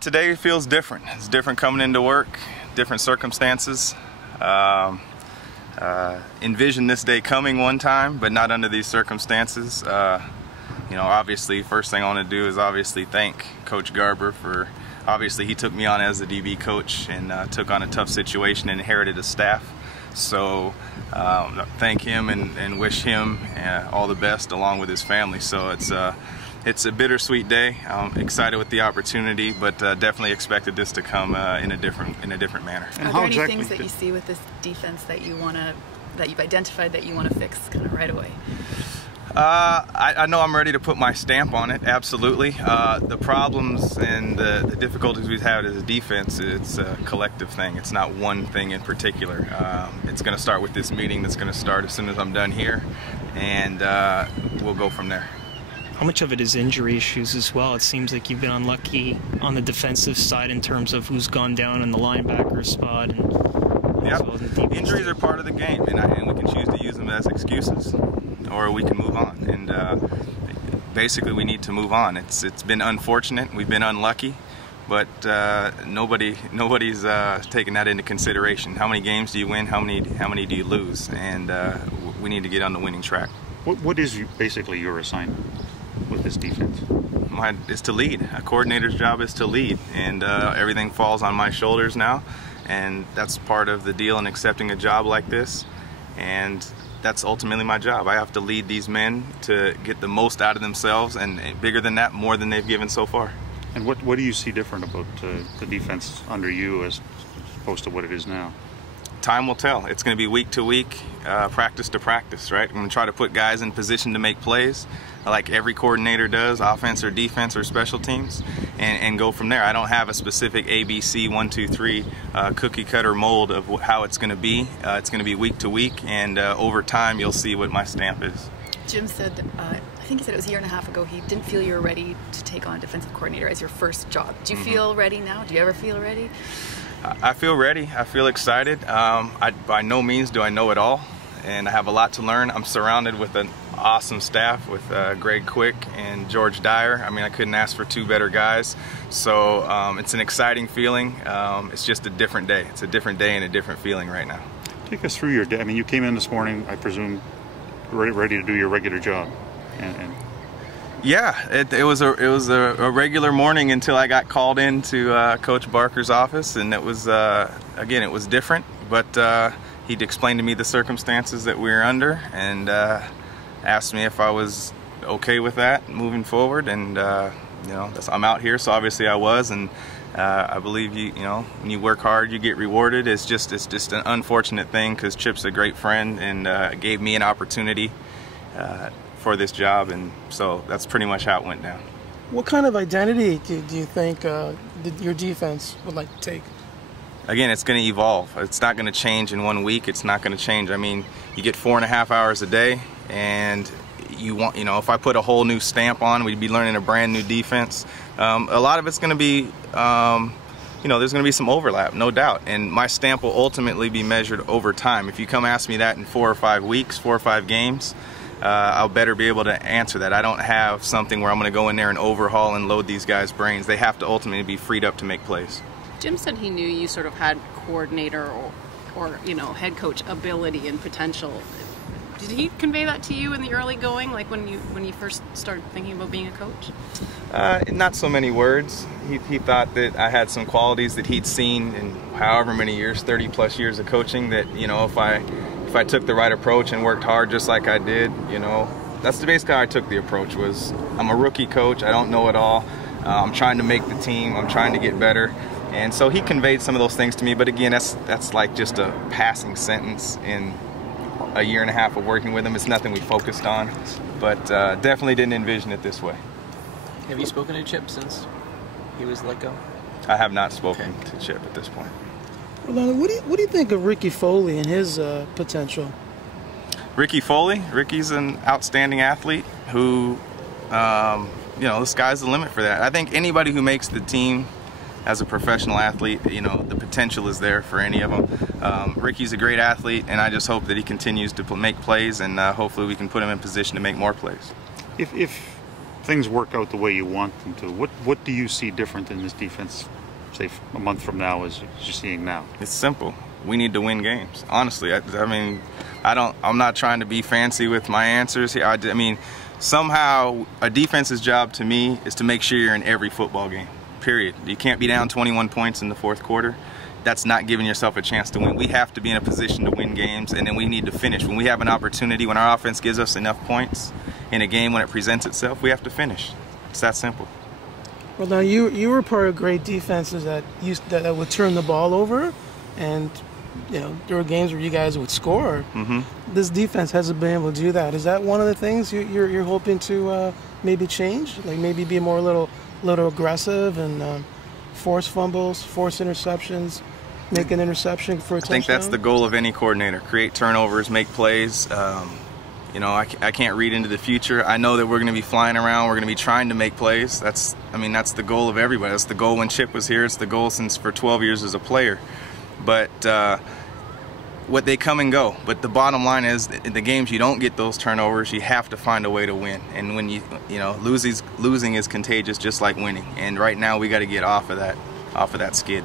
Today feels different. It's different coming into work, different circumstances. Envisioned this day coming one time, but not under these circumstances. Obviously, first thing I want to do is obviously thank Coach Garber for, obviously he took me on as a DB coach and took on a tough situation and inherited a staff. So thank him and wish him all the best along with his family. So it's a bittersweet day. I'm excited with the opportunity, but definitely expected this to come in a different manner. And are there any things that you see with this defense that you've identified that you want to fix kind of right away? I know I'm ready to put my stamp on it, absolutely. The problems and the difficulties we've had as a defense, it's a collective thing. It's not one thing in particular. It's going to start with this meeting that's going to start as soon as I'm done here, and we'll go from there. How much of it is injury issues as well? It seems like you've been unlucky on the defensive side in terms of who's gone down in the linebacker spot. And injuries are part of the game, and we can choose to use them as excuses, or we can move on. And basically, we need to move on. It's been unfortunate. We've been unlucky, but nobody's taking that into consideration. How many games do you win? How many do you lose? And we need to get on the winning track. What is basically your assignment with this defense? Mine is to lead. A coordinator's job is to lead, and everything falls on my shoulders now, and that's part of the deal in accepting a job like this, and that's ultimately my job. I have to lead these men to get the most out of themselves, and bigger than that, more than they've given so far. And what do you see different about the defense under you as opposed to what it is now? Time will tell. It's going to be week to week, practice to practice, right? I'm going to try to put guys in position to make plays like every coordinator does, offense or defense or special teams, and go from there. I don't have a specific ABC 1, 2, 3 cookie cutter mold of how it's going to be. It's going to be week to week, and over time you'll see what my stamp is. Jim said, I think he said it was a year and a half ago, he didn't feel you were ready to take on defensive coordinator as your first job. Do you feel ready now? Do you ever feel ready? I feel ready. I feel excited. By no means do I know it all, and I have a lot to learn. I'm surrounded with an awesome staff with Greg Quick and George Dyer. I mean, I couldn't ask for two better guys. So it's an exciting feeling. It's just a different day. It's a different day and a different feeling right now. Take us through your day. I mean, you came in this morning, I presume, ready to do your regular job. Yeah, it was a regular morning until I got called into Coach Barker's office, and it was again, it was different, but he'd explained to me the circumstances that we were under, and asked me if I was okay with that moving forward, and I'm out here, so obviously I was, and I believe when you work hard, you get rewarded. It's just an unfortunate thing because Chip's a great friend and gave me an opportunity for this job, and so that's pretty much how it went down. What kind of identity do you think your defense would like to take? Again, it's going to evolve. It's not going to change in 1 week. It's not going to change. I mean, you get 4.5 hours a day, and if I put a whole new stamp on, we'd be learning a brand new defense. A lot of it's going to be, there's going to be some overlap, no doubt, and my stamp will ultimately be measured over time. If you come ask me that in 4 or 5 weeks, 4 or 5 games, I'll better be able to answer that. I don't have something where I'm going to go in there and overhaul and load these guys' brains. They have to ultimately be freed up to make plays. Jim said he knew you sort of had coordinator or head coach ability and potential. Did he convey that to you in the early going, like when you first started thinking about being a coach? Not so many words. He thought that I had some qualities that he'd seen in however many years, 30 plus years of coaching, that if I took the right approach and worked hard just like I did, that's basically how I took the approach. Was I'm a rookie coach, I don't know it all, I'm trying to make the team, I'm trying to get better, and so he conveyed some of those things to me, but again, that's like just a passing sentence in a year and a half of working with him. It's nothing we focused on, but definitely didn't envision it this way. Have you spoken to Chip since he was let go? I have not spoken to Chip at this point. Orlondo, what do you think of Ricky Foley and his potential? Ricky Foley? Ricky's an outstanding athlete who, the sky's the limit for that. I think anybody who makes the team as a professional athlete, the potential is there for any of them. Ricky's a great athlete, and I just hope that he continues to make plays, and hopefully we can put him in position to make more plays. If things work out the way you want them to, what do you see different in this defense, say a month from now, as you're seeing now? It's simple. We need to win games. Honestly, I mean, I'm not trying to be fancy with my answers here. I mean, somehow a defense's job to me is to make sure you're in every football game. Period. You can't be down 21 points in the fourth quarter. That's not giving yourself a chance to win. We have to be in a position to win games, and then we need to finish. When we have an opportunity, when our offense gives us enough points in a game when it presents itself, we have to finish. It's that simple. Well, now you were part of great defenses that would turn the ball over, and there were games where you guys would score. Mm-hmm. This defense hasn't been able to do that. Is that one of the things you're hoping to maybe change? Like maybe be more a little aggressive and force fumbles, force interceptions, make an interception for a touchdown? I think that's the goal of any coordinator. Create turnovers, make plays. I can't read into the future. I know that we're going to be flying around. We're going to be trying to make plays. That's the goal of everybody. That's the goal when Chip was here. It's the goal for 12 years as a player. But what they come and go. But the bottom line is, in the games you don't get those turnovers, you have to find a way to win. And when losing is contagious, just like winning. And right now we got to get off of that skid.